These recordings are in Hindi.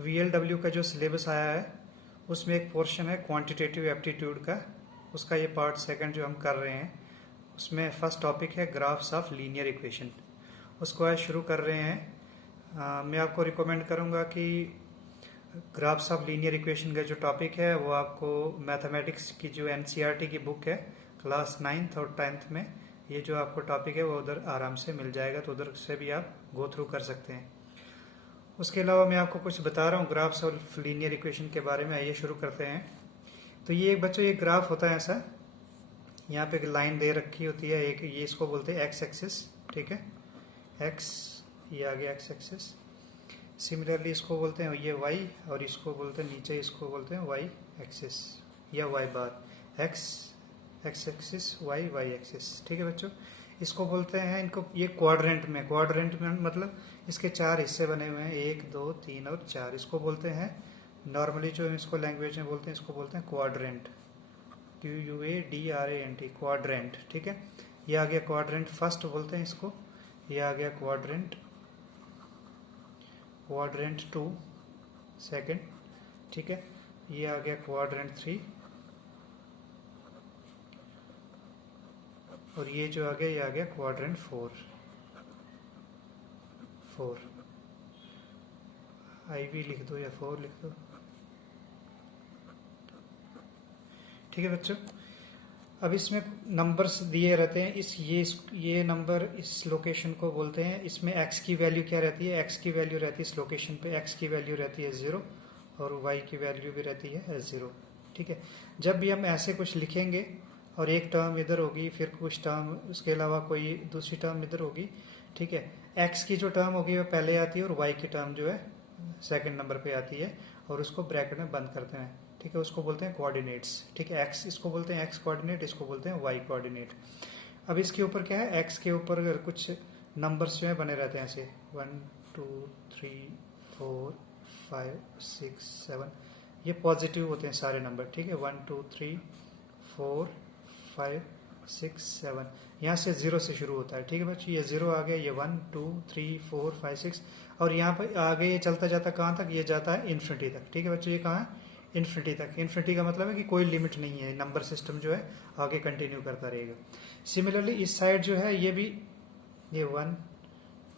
VLW का जो सिलेबस आया है उसमें एक पोर्शन है क्वांटिटेटिव एप्टीट्यूड का, उसका ये पार्ट सेकंड जो हम कर रहे हैं उसमें फर्स्ट टॉपिक है ग्राफ्स ऑफ लीनियर इक्वेशन। उसको आज शुरू कर रहे हैं। मैं आपको रिकमेंड करूंगा कि ग्राफ्स ऑफ लीनियर इक्वेशन का जो टॉपिक है वो आपको मैथमेटिक्स की जो NCERT की बुक है क्लास 9th और 10th में ये जो आपको टॉपिक है वो उधर आराम से मिल जाएगा, तो उधर से भी आप गो थ्रू कर सकते हैं। उसके अलावा मैं आपको कुछ बता रहा हूँ ग्राफ्स और लीनियर इक्वेशन के बारे में। आइए शुरू करते हैं। तो ये एक बच्चों ये ग्राफ होता है ऐसा, यहाँ पे एक लाइन दे रखी होती है, एक ये इसको बोलते हैं एक्स एक्सिस, ठीक है, एक्स, ये आ गया एक्स एक्सिस। सिमिलरली इसको बोलते हैं ये वाई, और इसको बोलते हैं नीचे, इसको बोलते हैं वाई एक्सिस या Y bar, X X axis, Y Y axis, ठीक है बच्चों। इसको बोलते हैं, इनको ये क्वाड्रेंट में मतलब इसके 4 हिस्से बने हुए हैं, 1 2 3 और 4। इसको बोलते हैं नॉर्मली जो इसको लैंग्वेज में बोलते हैं, इसको बोलते हैं क्वाड्रेंट, QUADRANT, क्वाड्रेंट, ठीक है। ये आ गया क्वाड्रेंट फर्स्ट बोलते हैं इसको, ये आ गया क्वाड्रेंट 2 सेकंड, ठीक है। ये आ गया क्वाड्रेंट 3, और ये जो आ गया ये आ गया क्वाड्रेंट 4। IV लिख दो या 4 लिख दो, ठीक है बच्चों। अब इसमें नंबर्स दिए रहते हैं, ये नंबर इस लोकेशन को बोलते हैं। इसमें x की वैल्यू क्या रहती है, x की वैल्यू रहती है इस लोकेशन पे, x की वैल्यू रहती है 0 और y की वैल्यू भी रहती है 0, ठीक है। जब भी हम ऐसे कुछ लिखेंगे और एक टर्म इधर होगी, फिर कुछ टर्म उसके अलावा कोई दूसरी टर्म इधर होगी, ठीक है। x की जो टर्म होगी वो पहले आती है और y की टर्म जो है सेकंड नंबर पे आती है, और उसको ब्रैकेट में बंद करते हैं, ठीक है। उसको बोलते हैं कोऑर्डिनेट्स, ठीक है। x इसको बोलते हैं x कोऑर्डिनेट, इसको बोलते हैं y कोऑर्डिनेट। अब इसके ऊपर क्या है, x के ऊपर अगर कुछ नंबर्स जो है बने रहते हैं ऐसे 1 2 3 4 5 6 7, ये पॉजिटिव होते हैं सारे नंबर, ठीक है। 1 2 3 4 5 6 7, यहाँ से 0 से शुरू होता है, ठीक है बच्चों। ये 0 आ गया, ये 1 2 3 4 5 6, और यहाँ पर आगे ये चलता जाता कहाँ तक, ये जाता है इन्फिनिटी तक, ठीक है बच्चों। ये कहाँ है, इन्फिनिटी तक। इन्फिनिटी का मतलब है कि कोई लिमिट नहीं है, नंबर सिस्टम जो है आगे कंटिन्यू करता रहेगा। सिमिलरली इस साइड जो है ये भी, ये 1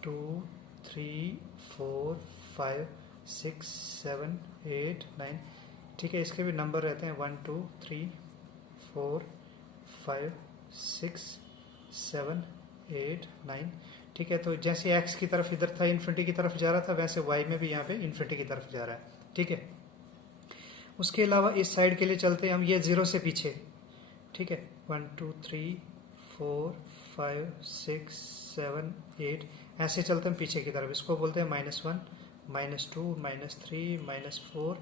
2 3 4 5 6 7 8 9, ठीक है। इसके भी नंबर रहते हैं 1 2 3 4 5 6 7 8 9, ठीक है। तो जैसे x की तरफ इधर था, इन्फिनिटी की तरफ जा रहा था, वैसे y में भी यहाँ पे इन्फिनिटी की तरफ जा रहा है, ठीक है। उसके अलावा इस साइड के लिए चलते हैं हम, ये 0 से पीछे, ठीक है। 1 2 3 4 5 6 7 8, ऐसे चलते हैं पीछे की तरफ। इसको बोलते हैं -1 -2 -3 -4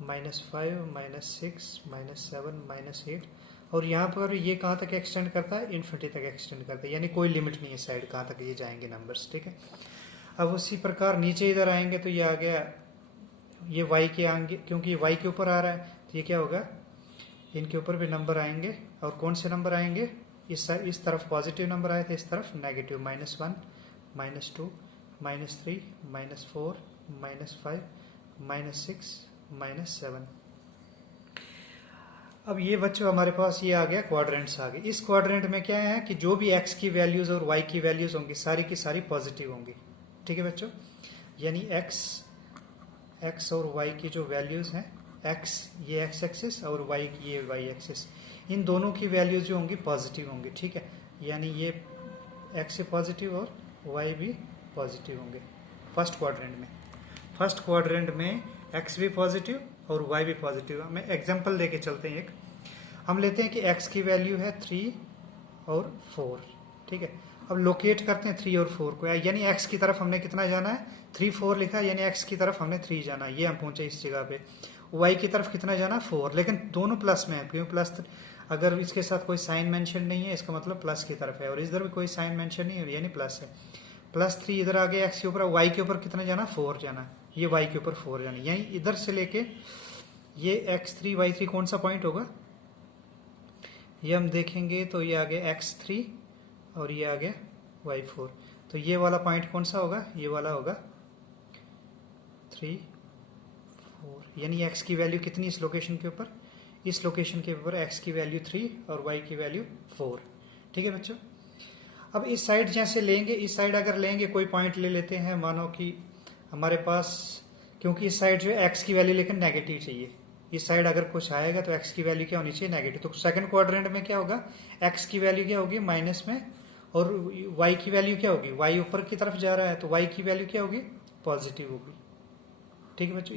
-5 -6 -7 -8, और यहाँ पर ये कहाँ तक एक्सटेंड करता है, इन्फिनिटी तक एक्सटेंड करता है, यानी कोई लिमिट नहीं है साइड कहाँ तक ये जाएंगे नंबर्स, ठीक है। अब उसी प्रकार नीचे इधर आएंगे तो ये आ गया, ये y के आएंगे, क्योंकि y के ऊपर आ रहा है तो ये क्या होगा, इनके ऊपर भी नंबर आएंगे, और कौन से नंबर आएंगे, इस तरफ पॉजिटिव नंबर आए थे, इस तरफ नेगेटिव, -1 -2 -3 -4 -5 -6 -7। अब ये बच्चों हमारे पास ये आ गया क्वाड्रेंट्स आ गए। इस क्वाड्रेंट में क्या है कि जो भी x की वैल्यूज और y की वैल्यूज होंगी सारी की सारी पॉजिटिव होंगी, ठीक है बच्चों। यानी x और y की जो वैल्यूज हैं, x ये x एक्सिस और y ये y एक्सिस, इन दोनों की वैल्यूज जो होंगी पॉजिटिव होंगी, ठीक है। यानी ये x पॉजिटिव और y भी पॉजिटिव होंगे फर्स्ट क्वाड्रेंट में x भी पॉजिटिव और y भी पॉजिटिव। हमें एग्जांपल देके चलते हैं। एक हम लेते हैं कि x की वैल्यू है 3 और 4, ठीक है। अब लोकेट करते हैं 3 और 4 को, यानी x की तरफ हमने कितना जाना है, 3 4 लिखा है, यानी x की तरफ हमने 3 जाना है, ये हम पहुंचे इस जगह पे। y की तरफ कितना जाना, 4, लेकिन दोनों प्लस में है, क्यों प्लस, अगर इसके साथ कोई साइन मेंशन नहीं है इसका मतलब प्लस की तरफ है, और इधर भी कोई साइन मेंशन नहीं है यानी प्लस है। +3 इधर आ गया x के ऊपर, y के ऊपर कितना जाना, 4 जाना, ये y के ऊपर 4 जाना, यानी इधर से लेके ये x3 y3 कौन सा पॉइंट होगा, ये हम देखेंगे तो ये आ गया x3 और ये आ गया y4, तो ये वाला पॉइंट कौन सा होगा, ये वाला होगा 3 4, यानी x की वैल्यू कितनी इस लोकेशन के ऊपर, इस लोकेशन के ऊपर x की वैल्यू 3 और y की वैल्यू 4। ठीक है बच्चों। अब इस साइड जैसे लेंगे, इस साइड अगर लेंगे कोई पॉइंट ले लेते हैं, मानो कि हमारे पास, क्योंकि इस साइड जो है x की वैल्यू लेकिन नेगेटिव चाहिए, इस साइड अगर कुछ आएगा तो x की वैल्यू क्या होनी चाहिए, नेगेटिव। तो सेकंड क्वाड्रेंट में क्या होगा, x की वैल्यू क्या होगी माइनस में, और y की वैल्यू क्या होगी, y ऊपर की तरफ जा रहा है तो y की वैल्यू क्या होगी, पॉजिटिव होगी। ठीक है बच्चों।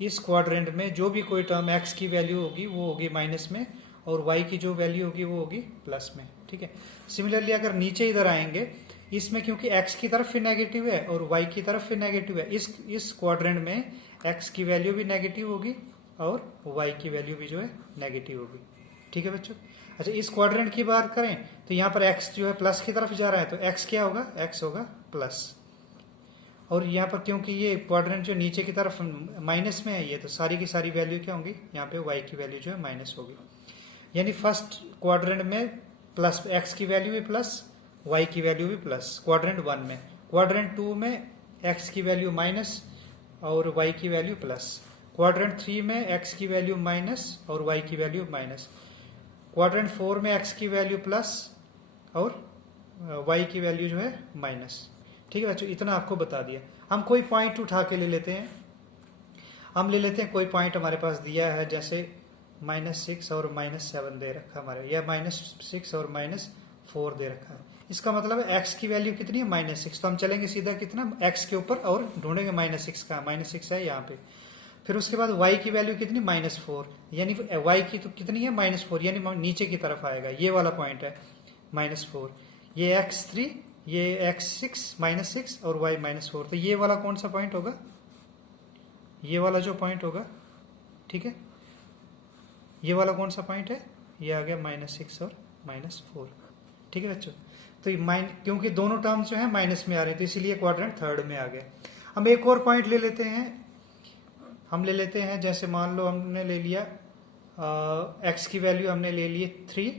इस क्वाड्रेंट में जो भी कोई टर्म x की वैल्यू होगी वो होगी माइनस में, और y की जो वैल्यू होगी वो होगी प्लस में। ठीक है। सिमिलरली अगर नीचे इधर आएंगे, इसमें क्योंकि x की तरफ भी नेगेटिव है और y की तरफ भी नेगेटिव है, इस क्वाड्रेंट में x की वैल्यू भी नेगेटिव होगी और y की वैल्यू भी जो है नेगेटिव होगी। ठीक है बच्चों। अच्छा, इस क्वाड्रेंट की बात करें तो यहाँ पर x जो है प्लस की तरफ जा रहा है तो x क्या होगा, x होगा प्लस। और यहाँ पर क्योंकि ये क्वाड्रेंट जो नीचे की तरफ माइनस में है ये, तो सारी की सारी वैल्यू क्या होंगी, यहाँ पे y की वैल्यू जो है माइनस होगी। यानी फर्स्ट क्वाड्रेंट में प्लस, x की वैल्यू भी प्लस, y की वैल्यू भी प्लस क्वाड्रेंट 1 में। क्वाड्रेंट 2 में x की वैल्यू माइनस और y की वैल्यू प्लस। क्वाड्रेंट 3 में x की वैल्यू माइनस और y की वैल्यू माइनस। क्वाड्रेंट 4 में x की वैल्यू प्लस और y की वैल्यू जो है माइनस। ठीक है बच्चों, इतना आपको बता दिया। हम कोई पॉइंट उठा के ले लेते हैं, हम ले लेते हैं कोई पॉइंट हमारे पास दिया है, जैसे -6 और -7 दे रखा हमारे, या -6 और -4 दे रखा है। इसका मतलब है x की वैल्यू कितनी है, -6। तो हम चलेंगे सीधा कितना, x के ऊपर और ढूंढेंगे -6 का, -6 है यहाँ पे। फिर उसके बाद y की वैल्यू कितनी, -4, यानी y की तो कितनी है, -4, यानी नीचे की तरफ आएगा, ये वाला पॉइंट है -4। ये x3, ये x6 -6 और y -4, तो ये वाला कौन सा पॉइंट होगा, ये वाला जो पॉइंट होगा। ठीक है, ये वाला कौन सा पॉइंट है, ये आ गया -6 और -4। ठीक है बच्चों। तो क्योंकि दोनों टर्म्स जो है माइनस में आ रहे हैं तो इसीलिए क्वाड्रेंट थर्ड में आ गया। हम एक और पॉइंट ले लेते हैं, हम ले लेते हैं, जैसे मान लो हमने ले लिया x की वैल्यू हमने ले ली 3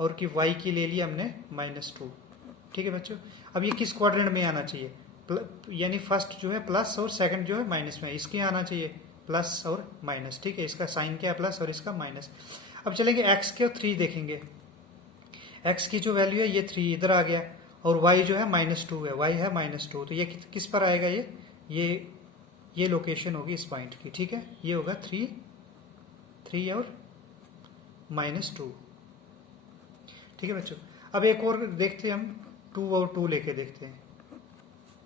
और कि y की ले ली हमने -2। ठीक है बच्चों। अब ये किस क्वाड्रेंट में आना चाहिए, यानी फर्स्ट जो है प्लस और सेकंड जो है माइनस में, इसके आना चाहिए प्लस और माइनस। ठीक है, इसका साइन क्या है, प्लस और इसका माइनस। अब चलेंगे x के 3 देखेंगे, x की जो वैल्यू है ये 3 इधर आ गया, और y जो है -2 है, y है -2, तो ये किस पर आएगा, ये लोकेशन होगी इस पॉइंट की। ठीक है, ये होगा 3 और -2। ठीक है बच्चों। अब एक और देखते हैं हम, 2 और 2 लेके देखते हैं,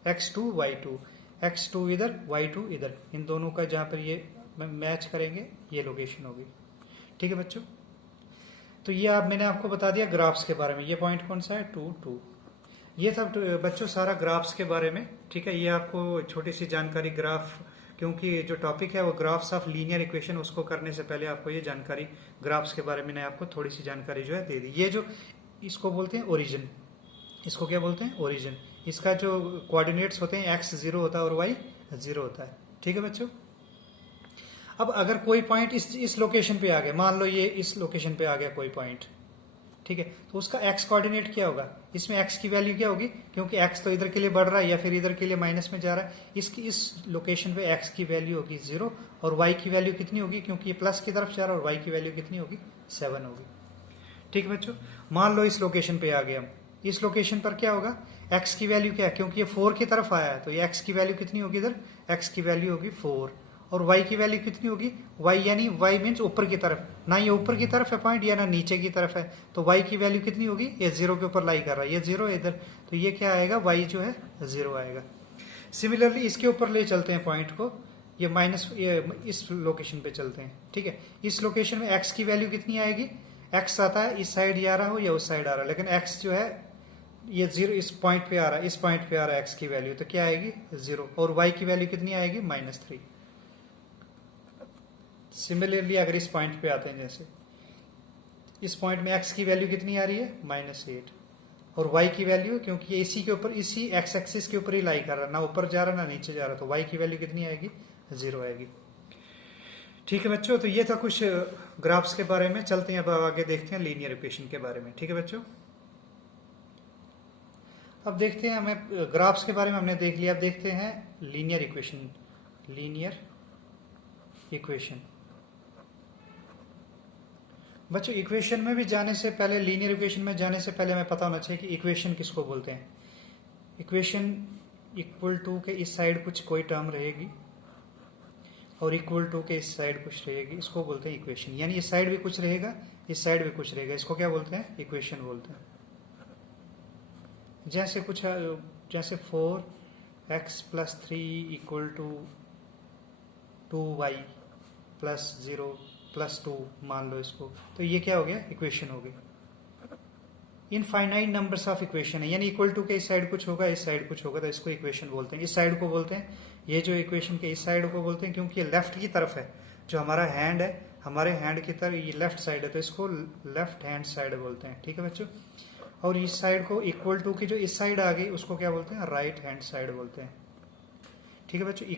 x2 y2, x2 इधर y2 इधर, इन दोनों का जहां पर ये मैच करेंगे ये लोकेशन होगी। ठीक है बच्चों। तो ये मैंने आपको बता दिया ग्राफ्स के बारे में। ये पॉइंट कौन सा है, 2 2। ये था बच्चों सारा ग्राफ्स के बारे में। ठीक है, ये आपको छोटी सी जानकारी ग्राफ, क्योंकि जो टॉपिक है वो ग्राफ्स ऑफ लीनियर इक्वेशन, उसको करने से पहले आपको ये जानकारी ग्राफ्स के बारे में आपको थोड़ी सी जानकारी जो है दे दी। ये जो इसको बोलते हैं ओरिजिन, इसको क्या बोलते हैं, ओरिजिन। इसका जो कोऑर्डिनेट्स होते हैं x 0 होता है और y 0 होता है। ठीक है बच्चों। अब अगर कोई पॉइंट इस लोकेशन पे आ गया, मान लो ये इस लोकेशन पे आ गया कोई पॉइंट, ठीक है, तो उसका x कोऑर्डिनेट क्या होगा, इसमें x की वैल्यू क्या होगी, क्योंकि x तो इधर के लिए बढ़ रहा है या फिर इधर के लिए माइनस में जा रहा है, इस लोकेशन पे x की वैल्यू होगी 0 और y की वैल्यू कितनी होगी, क्योंकि ये प्लस की तरफ जा रहा है, और y की वैल्यू कितनी होगी, 7 होगी। ठीक है बच्चों। मान लो इस लोकेशन पे आ गए हम, इस लोकेशन पर क्या होगा, x की वैल्यू क्या है, क्योंकि ये 4 की तरफ आया है तो ये x की वैल्यू कितनी होगी, इधर x की वैल्यू होगी 4, और y की वैल्यू कितनी होगी, y यानी y मीन्स ऊपर की तरफ, ना ये ऊपर की तरफ है पॉइंट या ना नीचे की तरफ है, तो y की वैल्यू कितनी होगी, ये 0 के ऊपर लाई कर रहा है, ये 0 है इधर, तो ये क्या आएगा, y जो है 0 आएगा। सिमिलरली इसके ऊपर ले चलते हैं पॉइंट को, ये इस लोकेशन पे चलते हैं। ठीक है, इस लोकेशन में x की वैल्यू कितनी आएगी, x आता है इस साइड ही आ रहा हो या उस साइड आ रहा है, लेकिन x जो है ये 0 इस पॉइंट पे आ रहा है, इस पॉइंट पे आ रहा है x की वैल्यू, तो क्या आएगी 0, और y की वैल्यू कितनी आएगी, -3। सिमिलरली अगर इस पॉइंट पे आते हैं, जैसे इस पॉइंट में x की वैल्यू कितनी आ रही है, -8, और y की वैल्यू, क्योंकि ये इसी के ऊपर, इसी x एक्सिस के ऊपर ही लाई कर रहा है, ना ऊपर जा रहा ना नीचे जा रहा, तो y की वैल्यू कितनी आएगी, 0 आएगी। ठीक है बच्चों। तो ये था कुछ ग्राफ्स के बारे में। चलते हैं अब आगे देखते हैं लीनियर इक्वेशन के बारे में। ठीक है बच्चों। अब देखते हैं, हमें ग्राफ्स के बारे में हमने देख लिया, अब देखते हैं लीनियर इक्वेशन, लीनियर इक्वेशन। बच्चों इक्वेशन में भी जाने से पहले, लीनियर इक्वेशन में जाने से पहले हमें पता होना चाहिए कि इक्वेशन किसको बोलते हैं। इक्वेशन इक्वल टू के इस साइड कुछ कोई टर्म रहेगी और इक्वल टू के इस साइड कुछ रहेगी, इसको बोलते हैं इक्वेशन। यानी इस साइड भी कुछ रहेगा, इस साइड भी कुछ रहेगा, इसको क्या बोलते हैं? इक्वेशन बोलते हैं। जैसे कुछ, जैसे 4x + 3 इक्वल टू 2y + 0 + 2 मान लो इसको, तो ये क्या हो गया? इक्वेशन हो गई। इनफाइनाइट नंबर्स ऑफ इक्वेशन है, यानी इक्वल टू के इस साइड कुछ होगा, इस साइड कुछ होगा, तो इसको इक्वेशन बोलते हैं। इस साइड को बोलते हैं, ये जो इक्वेशन के इस साइड को बोलते हैं, क्योंकि ये लेफ्ट की तरफ है। जो हमारा हैंड है, हमारे हैंड की तरफ ये लेफ्ट साइड है, तो इसको लेफ्ट हैंड साइड बोलते हैं। ठीक है बच्चों। और इस साइड को इक्वल टू की जो इस साइड आ गई उसको क्या बोलते हैं? राइट हैंड साइड बोलते हैं। ठीक है बच्चों।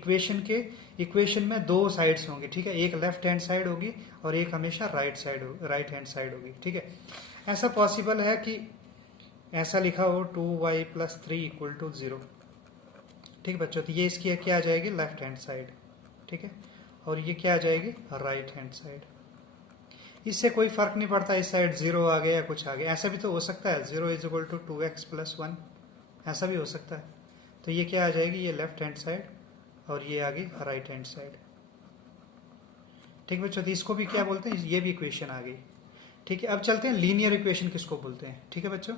इक्वेशन में दो साइड्स होंगे। ठीक है, एक लेफ्ट हैंड साइड होगी और एक हमेशा राइट हैंड साइड होगी। ठीक है, ऐसा पॉसिबल है कि ऐसा लिखा हो 2y + 3 = 0। ठीक है बच्चों, तो ये इसकी क्या आ जाएगी? Left hand side. ठीक है, और ये क्या आ जाएगी? Right hand side. इससे कोई फर्क नहीं पड़ता इस साइड 0 आ गया या कुछ आ गया, ऐसा भी तो हो सकता है। 0 = 2x + 1, ऐसा भी हो सकता है। तो ये क्या आ जाएगी? ये लेफ्ट हैंड साइड और ये आ गई राइट हैंड साइड। ठीक है बच्चों, तो इसको भी क्या बोलते हैं? ये भी इक्वेशन आ गई। ठीक है, अब चलते हैं लीनियर इक्वेशन किसको बोलते हैं। ठीक है बच्चों।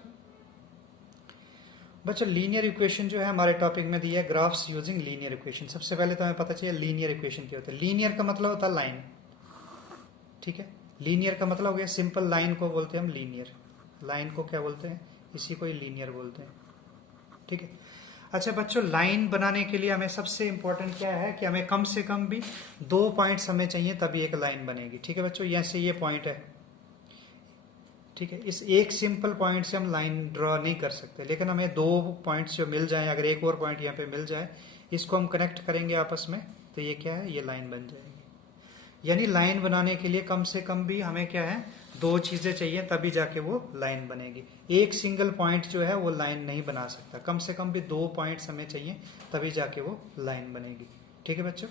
लीनियर इक्वेशन जो है हमारे टॉपिक में दिया है, ग्राफ्स यूजिंग लीनियर इक्वेशन। सबसे पहले तो हमें पता चाहिए लीनियर इक्वेशन क्या होता है। लीनियर का मतलब होता है लाइन। ठीक है, लीनियर का मतलब हो गया सिंपल लाइन को बोलते हैं हम लीनियर। लाइन को क्या बोलते हैं? इसी को ही लीनियर बोलते हैं। ठीक है। अच्छा बच्चों, लाइन बनाने के लिए हमें सबसे इंपॉर्टेंट क्या है कि हमें कम से कम भी 2 पॉइंट्स हमें चाहिए, तभी एक लाइन बनेगी। ठीक है बच्चों, जैसे ये पॉइंट है। ठीक है, इस एक सिंपल पॉइंट से हम लाइन ड्रॉ नहीं कर सकते, लेकिन हमें 2 पॉइंट्स जो मिल जाए, अगर एक और पॉइंट यहाँ पे मिल जाए, इसको हम कनेक्ट करेंगे आपस में, तो ये क्या है? ये लाइन बन जाएगी। यानी लाइन बनाने के लिए कम से कम भी हमें क्या है? 2 चीजें चाहिए, तभी जाके वो लाइन बनेगी। एक सिंगल पॉइंट जो है वो लाइन नहीं बना सकता, कम से कम भी 2 पॉइंट्स हमें चाहिए, तभी जाके वो लाइन बनेगी। ठीक है बच्चों।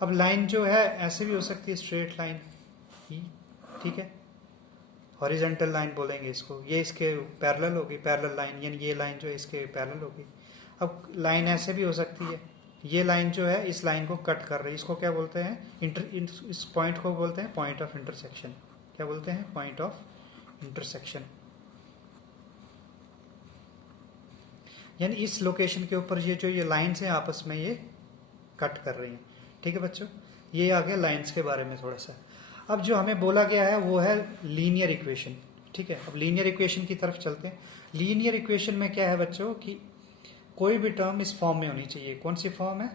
अब लाइन जो है ऐसे भी हो सकती है, स्ट्रेट लाइन ही। ठीक है, हॉरिजेंटल लाइन बोलेंगे इसको। ये इसके पैरेलल होगी, पैरेलल लाइन, यानी ये लाइन जो है इसके पैरेलल होगी। अब लाइन ऐसे भी हो सकती है, ये लाइन जो है इस लाइन को कट कर रही है, इसको क्या बोलते हैं? इस पॉइंट को बोलते हैं पॉइंट ऑफ इंटरसेक्शन। क्या बोलते हैं? Point of intersection. यानी इस लोकेशन के ऊपर ये जो ये लाइन्स हैं आपस में ये कट कर रही हैं। ठीक है बच्चों, ये आ गया लाइन्स के बारे में थोड़ा सा। अब जो हमें बोला गया है वो है लीनियर इक्वेशन। ठीक है, अब लीनियर इक्वेशन की तरफ चलते हैं। लीनियर इक्वेशन में क्या है बच्चों कि कोई भी टर्म इस फॉर्म में होनी चाहिए। कौन सी फॉर्म है?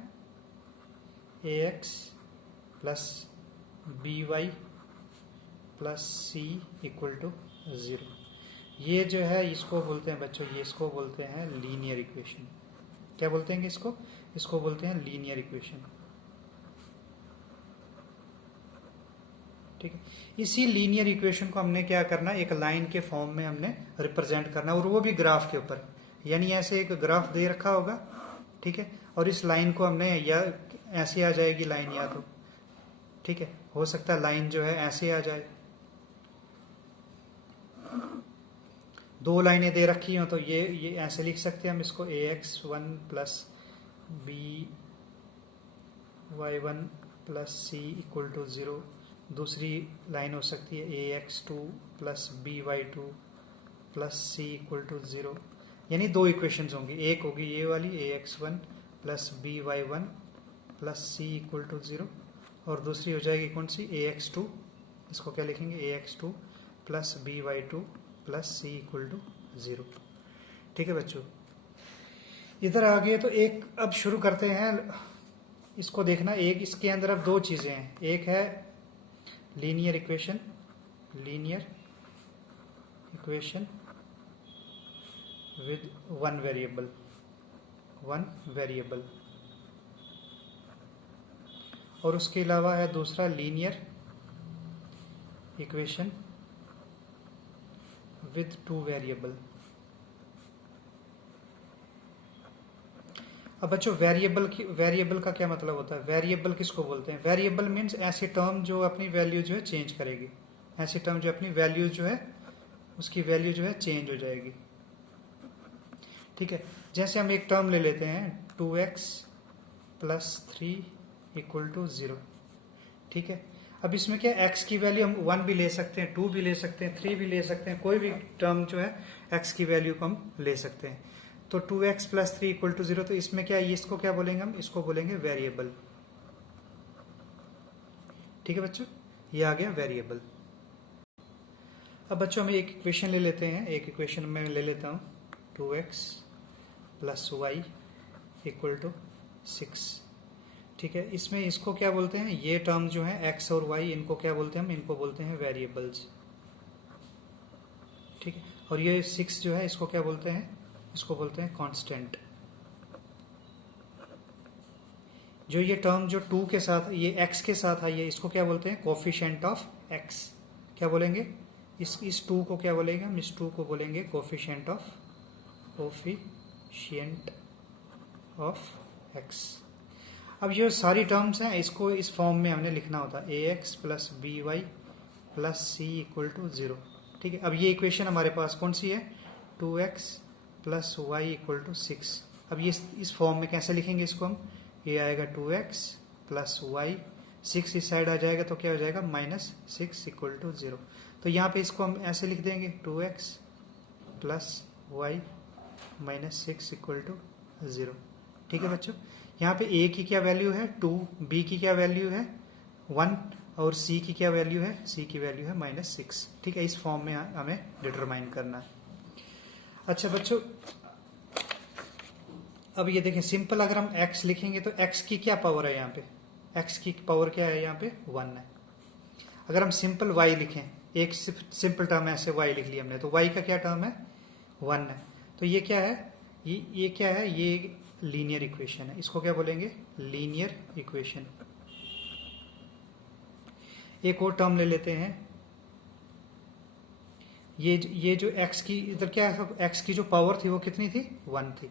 ax + by + c = 0। ये जो है इसको बोलते हैं बच्चों, ये इसको बोलते हैं लीनियर इक्वेशन। क्या बोलते हैं इसको? इसको बोलते हैं लीनियर इक्वेशन। ठीक है, इसी लीनियर इक्वेशन को हमने क्या करना, एक लाइन के फॉर्म में हमने रिप्रेजेंट करना, और वो भी ग्राफ के ऊपर। यानी ऐसे एक ग्राफ दे रखा होगा। ठीक है, और इस लाइन को हमने, या ऐसे आ जाएगी लाइन, या तो ठीक है, हो सकता है लाइन जो है ऐसे आ जाए। 2 लाइनें दे रखी हो तो ये ऐसे लिख सकते हैं हम इसको, ax1 + by1 + c = 0। दूसरी लाइन हो सकती है ax2 + by2 + c = 0। यानी 2 इक्वेशंस होंगी, एक होगी ये वाली ax1 + by1 + c = 0, और दूसरी हो जाएगी कौन सी? ax2, इसको क्या लिखेंगे? ax2 + by2 + c = 0। ठीक है बच्चों, इधर आ गए तो एक, अब शुरू करते हैं इसको देखना। एक इसके अंदर अब 2 चीजें हैं, एक है linear equation, linear equation with one variable, और उसके अलावा है दूसरा लीनियर इक्वेशन विद 2 वेरिएबल। अब बच्चों वेरिएबल का क्या मतलब होता है? वेरिएबल किसको बोलते हैं? वेरिएबल मीन्स ऐसी टर्म जो अपनी वैल्यू जो है चेंज करेगी, ऐसी टर्म जो अपनी वैल्यू जो है उसकी वैल्यू जो है चेंज हो जाएगी। ठीक है, जैसे हम एक टर्म ले लेते हैं 2x प्लस 3 इक्वल टू 0। ठीक है, अब इसमें क्या x की वैल्यू हम 1 भी ले सकते हैं, 2 भी ले सकते हैं, 3 भी ले सकते हैं, कोई भी टर्म जो है x की वैल्यू को हम ले सकते हैं। तो 2x प्लस 3 इक्वल टू 0, तो इसमें क्या है, इसको क्या बोलेंगे हम? इसको बोलेंगे वेरिएबल। ठीक है बच्चों, ये आ गया वेरिएबल। अब बच्चों हम एक इक्वेशन ले लेते हैं, एक इक्वेशन में ले लेता हूँ 2x plus y equal to 6। ठीक है, इसमें इसको क्या बोलते हैं? ये टर्म जो है x और y, इनको क्या बोलते हैं हम? इनको बोलते हैं वेरिएबल्स। ठीक है, और ये 6 जो है इसको क्या बोलते हैं? इसको बोलते हैं कांस्टेंट। जो ये टर्म जो 2 के साथ, ये x के साथ आई है, इसको क्या बोलते हैं? Coefficient of x। क्या बोलेंगे? इस 2 को क्या बोलेंगे हम? इस 2 को बोलेंगे कोफिशिएंट ऑफ x। अब ये सारी टर्म्स हैं, इसको इस फॉर्म में हमने लिखना होता है ax plus b y plus C equal to 0। ठीक है, अब ये इक्वेशन हमारे पास कौन सी है? 2x plus y equal to 6। अब ये इस फॉर्म में कैसे लिखेंगे इसको हम? ये आएगा 2x प्लस वाई, 6 इस साइड आ जाएगा तो क्या हो जाएगा? Minus 6 equal to 0। तो यहाँ पे इसको हम ऐसे लिख देंगे 2x plus y minus 6 equal to 0। ठीक है बच्चों, यहाँ पे a की क्या वैल्यू है? 2, b की क्या वैल्यू है? 1, और c की क्या वैल्यू है? c की वैल्यू है माइनस 6। ठीक है, इस फॉर्म में हमें डिटरमाइन करना है। अच्छा बच्चों, अब ये देखें, सिंपल अगर हम x लिखेंगे तो x की क्या पावर है? यहाँ पे x की पावर क्या है? यहाँ पे 1 है। अगर हम सिंपल y लिखें, एक सिंपल टर्म ऐसे y लिख लिया हमने, तो y का क्या टर्म है? 1 है। तो ये क्या है? ये क्या है? ये लीनियर इक्वेशन है। इसको क्या बोलेंगे? Linear equation. एक और टर्म ले लेते हैं, ये जो x की इधर क्या है? x की जो पावर थी वो कितनी थी? 1 थी।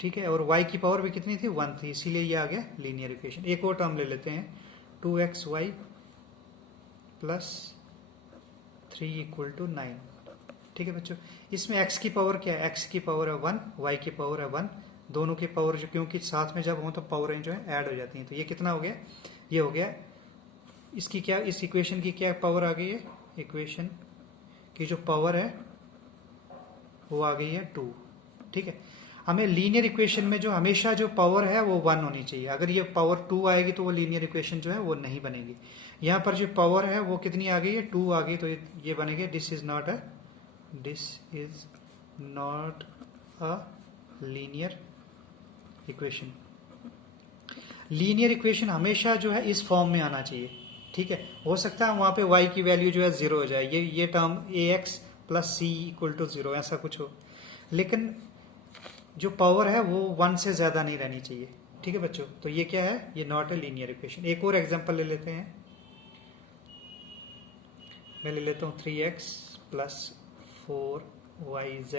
ठीक है, और y की पावर भी कितनी थी? 1 थी, इसीलिए ये आ गया लीनियर इक्वेशन। एक और टर्म ले लेते हैं 2xy प्लस 3 इक्वल टू 9। ठीक है बच्चों, इसमें x की पावर क्या है? x की पावर है 1, y की पावर है 1। दोनों की पावर जो, क्योंकि साथ में जब हो तो पावर जो है ऐड हो जाती है, तो ये कितना हो गया? ये हो गया, इसकी क्या, इस इक्वेशन की क्या पावर आ गई है? इक्वेशन की जो पावर है वो आ गई है 2। ठीक है, हमें लीनियर इक्वेशन में जो हमेशा जो पावर है वो 1 होनी चाहिए। अगर ये पावर 2 आएगी तो वो लीनियर इक्वेशन जो है वो नहीं बनेगी। यहाँ पर जो पावर है वो कितनी आ गई है? 2 आ गई, तो ये बनेगी this is not a linear equation. Linear equation हमेशा जो है इस फॉर्म में आना चाहिए। ठीक है, हो सकता है वहां पे y की वैल्यू जो है 0 हो जाए, ये term ax plus C equal to 0 ऐसा कुछ हो, लेकिन जो पावर है वो 1 से ज्यादा नहीं रहनी चाहिए। ठीक है बच्चों, तो ये क्या है? ये नॉट ए लीनियर इक्वेशन। एक और एग्जांपल ले लेते हैं, मैं ले लेता हूँ 3x plus 4yz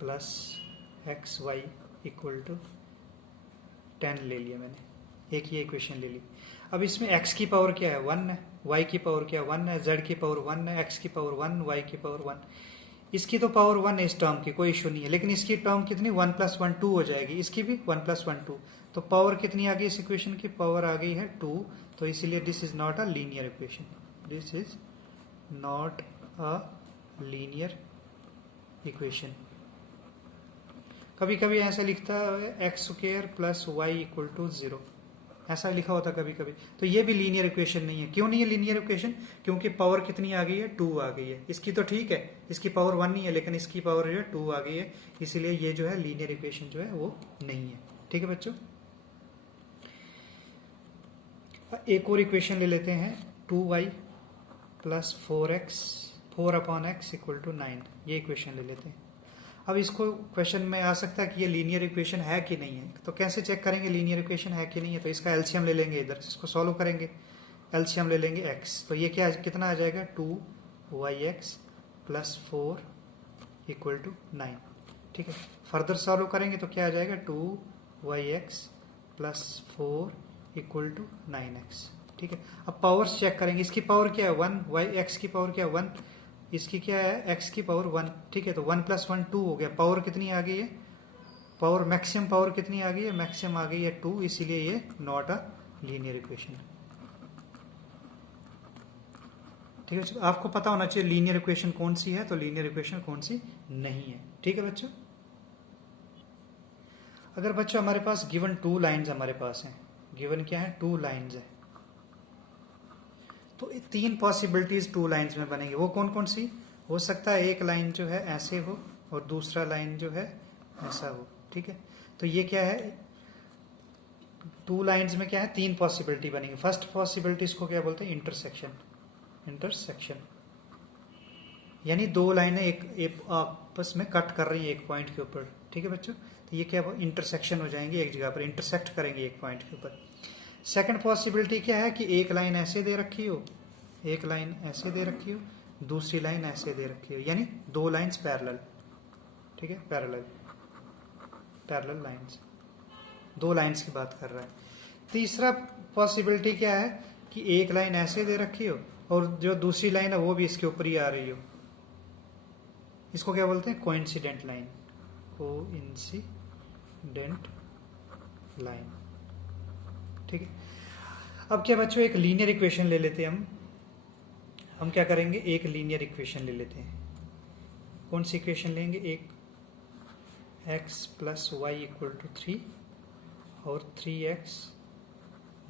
plus xy equal to 10 ले लिया मैंने, एक ये इक्वेशन ले ली। अब इसमें x की पावर क्या है? 1 है, y की पावर क्या है? 1 है, z की पावर 1 है, x की पावर 1, y की पावर 1। इसकी तो पावर 1 है इस टर्म की, कोई इशू नहीं है, लेकिन इसकी टर्म कितनी? 1 प्लस 1 2 हो जाएगी, इसकी भी 1 प्लस 1 2। तो पावर कितनी आ गई इस इक्वेशन की? पावर आ गई है 2। तो इसीलिए this is not a linear equation, this is not a linear equation. कभी कभी ऐसा लिखता है x square plus y equal to 0, ऐसा लिखा होता कभी कभी, तो ये भी लीनियर इक्वेशन नहीं है। क्यों नहीं है लीनियर इक्वेशन? क्योंकि पावर कितनी आ गई है? 2 आ गई है। इसकी तो ठीक है, इसकी पावर 1 नहीं है, लेकिन इसकी पावर जो है 2 आ गई है, इसीलिए ये जो है लीनियर इक्वेशन जो है वो नहीं है। ठीक है बच्चों, एक और इक्वेशन ले लेते हैं 2y plus 4 upon x equal to 9, ये इक्वेशन ले लेते हैं। अब इसको क्वेश्चन में आ सकता है कि ये लीनियर इक्वेशन है कि नहीं है, तो कैसे चेक करेंगे लीनियर इक्वेशन है कि नहीं है? तो इसका एलसीएम ले लेंगे, इधर इसको सॉल्व करेंगे, एलसीएम ले लेंगे x, तो ये क्या कितना आ जाएगा? 2yx plus 4 equal to 9। ठीक है, फर्दर सॉल्व करेंगे तो क्या आ जाएगा? 2 y x plus 4 equal to 9x। ठीक है, अब पावर्स चेक करेंगे। इसकी पावर क्या है 1, वाई एक्स की पावर क्या है 1, इसकी क्या है x की पावर 1। ठीक है, तो 1 + 1 2 हो गया। पावर कितनी आ गई है, पावर मैक्सिमम पावर कितनी आ गई है, मैक्सिमम आ गई है 2, इसीलिए ये नॉट अ लीनियर इक्वेशन। ठीक है, तो आपको पता होना चाहिए लीनियर इक्वेशन कौन सी है, तो लीनियर इक्वेशन कौन सी नहीं है। ठीक है बच्चों, अगर बच्चों हमारे पास गिवन 2 लाइंस हमारे पास हैं, गिवन क्या है 2 लाइंस है, तो 3 पॉसिबिलिटीज 2 लाइंस में बनेंगी। वो कौन कौन सी हो सकता है, एक लाइन जो है ऐसे हो और दूसरा लाइन जो है ऐसा हो। ठीक है, तो ये क्या है 2 लाइंस में क्या है 3 पॉसिबिलिटी बनेंगी। फर्स्ट पॉसिबिलिटी इसको क्या बोलते हैं, इंटरसेक्शन। इंटरसेक्शन यानी 2 लाइनें एक आपस में कट कर रही है एक पॉइंट के ऊपर। ठीक है बच्चों, तो ये क्या इंटरसेक्शन हो जाएंगे, एक जगह पर इंटरसेक्ट करेंगे एक पॉइंट के ऊपर। सेकंड पॉसिबिलिटी क्या है कि एक लाइन ऐसे दे रखी हो, एक लाइन ऐसे दे रखी हो, दूसरी लाइन ऐसे दे रखी हो, यानी 2 लाइंस पैरेलल। ठीक है, पैरेलल पैरेलल लाइंस, 2 लाइंस की बात कर रहा है। तीसरा पॉसिबिलिटी क्या है कि एक लाइन ऐसे दे रखी हो और जो दूसरी लाइन है वो भी इसके ऊपर ही आ रही हो। इसको क्या बोलते हैं, कोइंसिडेंट लाइन। Coincident line. ठीक है, अब क्या बच्चों एक लीनियर इक्वेशन ले लेते हैं हम क्या करेंगे, एक लीनियर इक्वेशन ले लेते हैं। कौन सी इक्वेशन लेंगे, एक x + y = 3 और 3x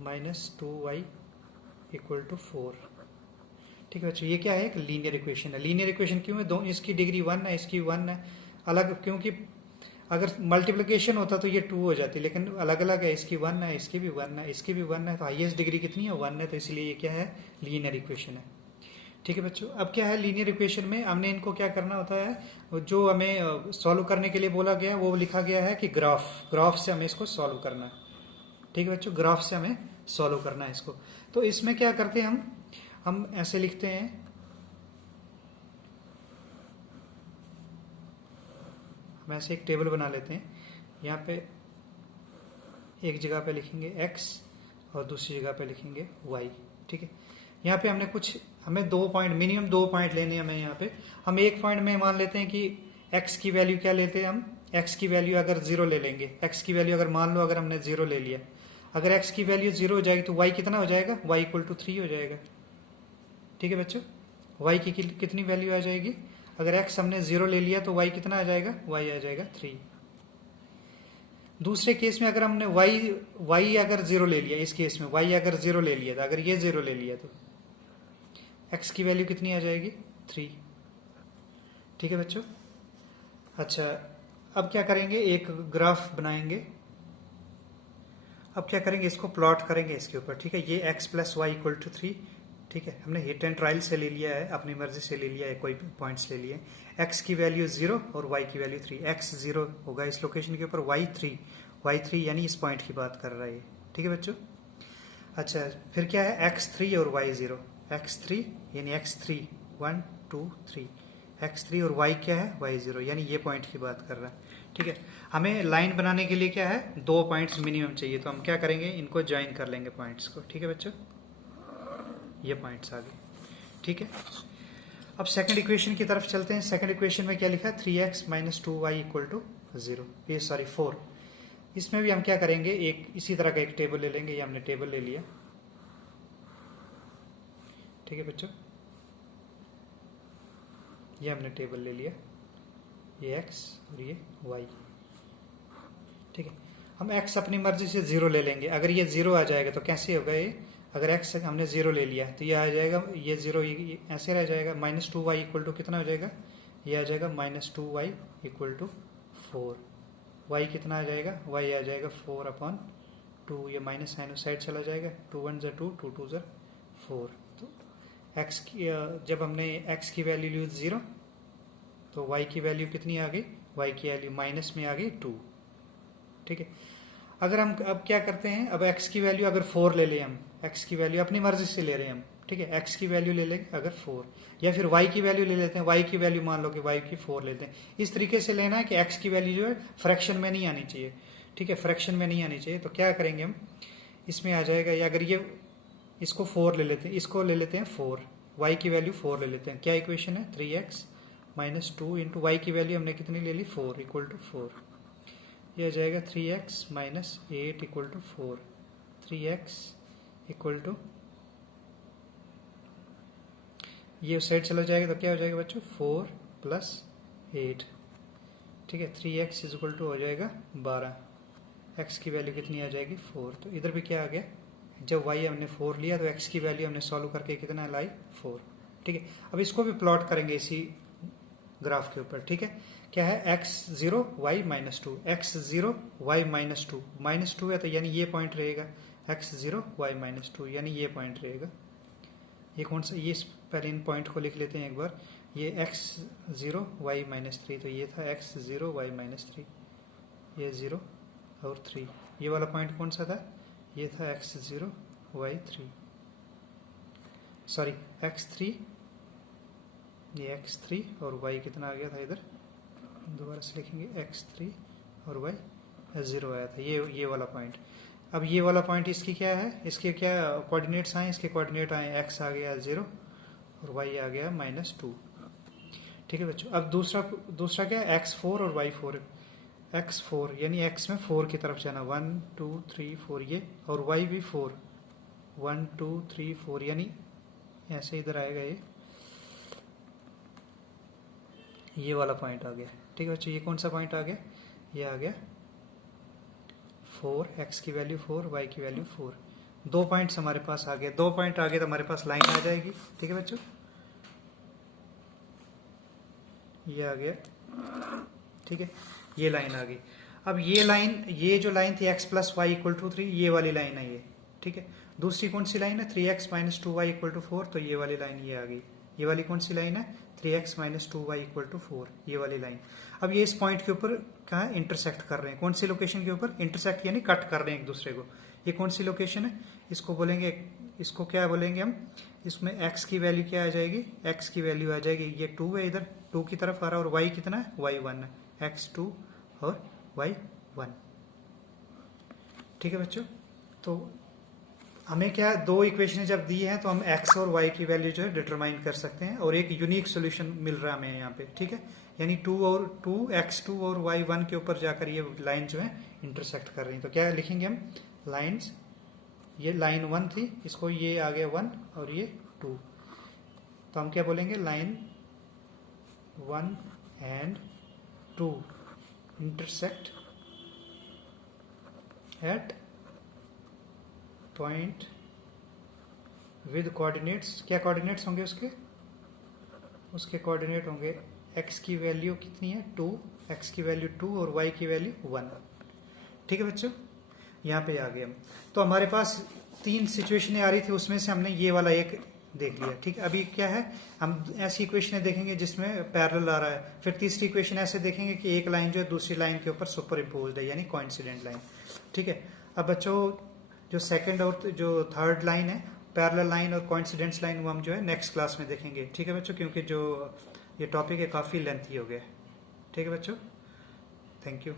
- 2y = 4। ठीक है बच्चों, ये क्या है, एक लीनियर इक्वेशन है। लीनियर इक्वेशन क्यों है, दो इसकी डिग्री 1 है, इसकी 1 है, अलग, क्योंकि अगर मल्टीप्लिकेशन होता तो ये 2 हो जाती, लेकिन अलग अलग है, इसकी 1 है, इसकी भी 1 है, इसकी भी 1 है, तो हाईएस्ट डिग्री कितनी है 1 है, तो इसलिए ये क्या है, लीनियर इक्वेशन है। ठीक है बच्चों, अब क्या है लीनियर इक्वेशन में हमने इनको क्या करना होता है, जो हमें सॉल्व करने के लिए बोला गया है वो लिखा गया है कि ग्राफ से हमें इसको सॉल्व करना है। ठीक है बच्चों, ग्राफ से हमें सॉल्व करना है इसको। तो इसमें क्या करते हैं हम ऐसे लिखते हैं, हम ऐसे एक टेबल बना लेते हैं। यहाँ पे एक जगह पे लिखेंगे x और दूसरी जगह पे लिखेंगे y। ठीक है, यहाँ पे हमें 2 पॉइंट, मिनिमम 2 पॉइंट लेने हैं हमें। यहाँ पे हम एक पॉइंट में मान लेते हैं कि x की वैल्यू क्या लेते हैं हम, x की वैल्यू अगर 0 ले लेंगे, x की वैल्यू अगर मान लो अगर हमने 0 ले लिया, अगर x की वैल्यू 0 हो जाएगी तो y कितना हो जाएगा, y = 3 हो जाएगा। ठीक है बच्चों, y की कितनी वैल्यू आ जाएगी, अगर x हमने 0 ले लिया तो y कितना आ जाएगा, y आ जाएगा 3। दूसरे केस में अगर हमने y अगर 0 ले लिया, इस केस में y अगर 0 ले लिया था, अगर ये 0 ले लिया तो x की वैल्यू कितनी आ जाएगी, 3। ठीक है बच्चों, अच्छा अब क्या करेंगे, एक ग्राफ बनाएंगे। अब क्या करेंगे, इसको प्लॉट करेंगे इसके ऊपर। ठीक है, ये x + y = 3। ठीक है, हमने हिट एंड ट्रायल से ले लिया है, अपनी मर्जी से ले लिया है, कोई पॉइंट्स ले लिए। x की वैल्यू 0 और y की वैल्यू 3। x 0 होगा इस लोकेशन के ऊपर, y 3 यानी इस पॉइंट की बात कर रहा है ये। ठीक है बच्चों, अच्छा फिर क्या है, x3 और y 0। x3 यानी x3 1 2 3, x3 और y क्या है, y 0 यानी ये पॉइंट की बात कर रहा है। ठीक है, हमें लाइन बनाने के लिए क्या है, 2 पॉइंट्स मिनिमम चाहिए, तो हम क्या करेंगे, इनको ज्वाइन कर लेंगे पॉइंट्स को। ठीक है बच्चों, ये पॉइंट्स आ गए। ठीक है, अब सेकंड इक्वेशन की तरफ चलते हैं। सेकंड इक्वेशन में क्या लिखा है, 3x - 2y = 0, ये सॉरी 4। इसमें भी हम क्या करेंगे, एक इसी तरह का एक टेबल ले लेंगे। ये हमने टेबल ले लिया। ठीक है बच्चों, ये हमने टेबल ले लिया, ये x और ये y। ठीक है, हम x अपनी मर्जी से 0 ले लेंगे। अगर ये 0 आ जाएगा तो कैसे होगा ये, अगर x हमने 0 ले लिया तो ये आ जाएगा, ये 0 ऐसे रह जाएगा। -2y = कितना हो जाएगा, ये आ जाएगा -2y = 4। y कितना आ जाएगा, y आ जाएगा 4/2। ये माइनस साइन साइड चला जाएगा, 2 1 = 2, 2 2 = 4। तो x की जब हमने x की वैल्यू ली 0 तो y की वैल्यू कितनी आ गई, y की वैल्यू माइनस में आ गई 2। ठीक है, अगर हम अब क्या करते हैं, अब x की वैल्यू अगर 4 ले लें हम, x की वैल्यू अपनी मर्जी से ले रहे हैं हम। ठीक है, x की वैल्यू ले लेंगे अगर 4, या फिर y की वैल्यू ले लेते हैं। y की वैल्यू मान लो कि y की 4 लेते हैं। इस तरीके से लेना है कि x की वैल्यू जो है फ्रैक्शन में नहीं आनी चाहिए। ठीक है, फ्रैक्शन में नहीं आनी चाहिए। तो क्या करेंगे हम, इसमें आ जाएगा, या अगर ये इसको 4 ले लेते हैं, इसको ले लेते हैं 4, y की वैल्यू 4 ले लेते हैं। क्या इक्वेशन है, 3x माइनस 2 इंटू वाई की वैल्यू हमने कितनी ले ली, 4 इक्वल टू 4। ये आ जाएगा 3x minus 8 equal to 4। 3x equal to, ये उस साइड चला जाएगा तो क्या हो जाएगा बच्चों, 4 प्लस 8। ठीक है, 3x इज इक्वल टू हो जाएगा 12। x की वैल्यू कितनी आ जाएगी, 4। तो इधर भी क्या आ गया, जब y हमने 4 लिया तो x की वैल्यू हमने सॉल्व करके कितना लाई, 4। ठीक है, अब इसको भी प्लॉट करेंगे इसी ग्राफ के ऊपर। ठीक है, क्या है, x0 y minus 2, x0 y minus 2, minus 2 है तो यानी ये पॉइंट रहेगा, x0 y माइनस 2 यानी ये पॉइंट रहेगा। ये कौन सा, ये पहले इन पॉइंट को लिख लेते हैं एक बार। ये x0 y माइनस 3, तो ये था x0 y माइनस 3, ये 0 और 3। ये वाला पॉइंट कौन सा था, ये था x0 y3, सॉरी x3, ये x3 और y कितना आ गया था इधर, दोबारा से लिखेंगे, x3 और y 0 आया था, ये वाला पॉइंट। अब ये वाला पॉइंट इसकी क्या है, इसके क्या कोऑर्डिनेट्स आए, इसके कोऑर्डिनेट आए, x आ गया 0 और y आ गया माइनस 2। ठीक है बच्चों, अब दूसरा क्या है, x4 और y4। x4 यानी x में 4 की तरफ जाना, 1 2 3 4 ये, और y भी 4, 1 2 3 4 यानी ऐसे इधर आएगा, ये वाला पॉइंट आ गया। ठीक है बच्चों, ये कौन सा पॉइंट आ गया, ये आ गया 4, x की वैल्यू 4, y की वैल्यू 4। 2 पॉइंट्स हमारे पास आ गए, 2 पॉइंट आ गए तो हमारे पास लाइन आ जाएगी। ठीक है बच्चों, ये आ गया। ठीक है, ये लाइन आ गई। अब ये लाइन, ये जो लाइन थी x plus y equal to 3, ये वाली लाइन है ये। ठीक है, दूसरी कौन सी लाइन है, 3x minus 2y equal to 4, तो ये वाली लाइन ये आ गई। ये वाली कौन सी लाइन है, 3x minus 2y equal to 4, ये वाली लाइन। अब ये इस पॉइंट के ऊपर कहाँ इंटरसेक्ट कर रहे हैं, कौन सी लोकेशन के ऊपर इंटरसेक्ट यानी कट कर रहे हैं एक दूसरे को। ये कौन सी लोकेशन है, इसको बोलेंगे, इसको क्या बोलेंगे हम, इसमें x की वैल्यू क्या आ जाएगी, x की वैल्यू आ जाएगी, ये 2 है, इधर 2 की तरफ आ रहा है, और y कितना है, y 1 है, x2 और y 1। ठीक है बच्चों, तो हमें क्या, 2 इक्वेशन जब दी है तो हम x और y की वैल्यू जो है डिटरमाइन कर सकते हैं, और एक यूनिक सोल्यूशन मिल रहा है हमें यहाँ पे। ठीक है, यानी 2 x2 और y1 के ऊपर जाकर ये लाइन जो है इंटरसेक्ट कर रही है। तो क्या लिखेंगे हम, लाइंस, ये लाइन 1 थी, इसको ये आ गया 1 और ये 2, तो हम क्या बोलेंगे, line 1 and 2 intersect at point with coordinates. क्या कोऑर्डिनेट्स होंगे उसके कोऑर्डिनेट होंगे, x की वैल्यू कितनी है 2, x की वैल्यू 2 और y की वैल्यू 1। ठीक है बच्चों, यहाँ पे आ गए हम। तो हमारे पास 3 सिचुएशनें आ रही थी, उसमें से हमने ये वाला एक देख लिया। ठीक है, अभी क्या है, हम ऐसी इक्वेशनें देखेंगे जिसमें पैरेलल आ रहा है। फिर तीसरी इक्वेशन ऐसे देखेंगे कि एक लाइन जो है दूसरी लाइन के ऊपर सुपर इम्पोज्ड है, यानी कोइंसिडेंट लाइन। ठीक है, अब बच्चों जो सेकंड और जो थर्ड लाइन है, पैरेलल लाइन और कोइंसिडेंस लाइन, वो हम जो है नेक्स्ट क्लास में देखेंगे। ठीक है बच्चों, क्योंकि जो ये टॉपिक है काफ़ी लेंथी हो गया। ठीक है बच्चों, थैंक यू।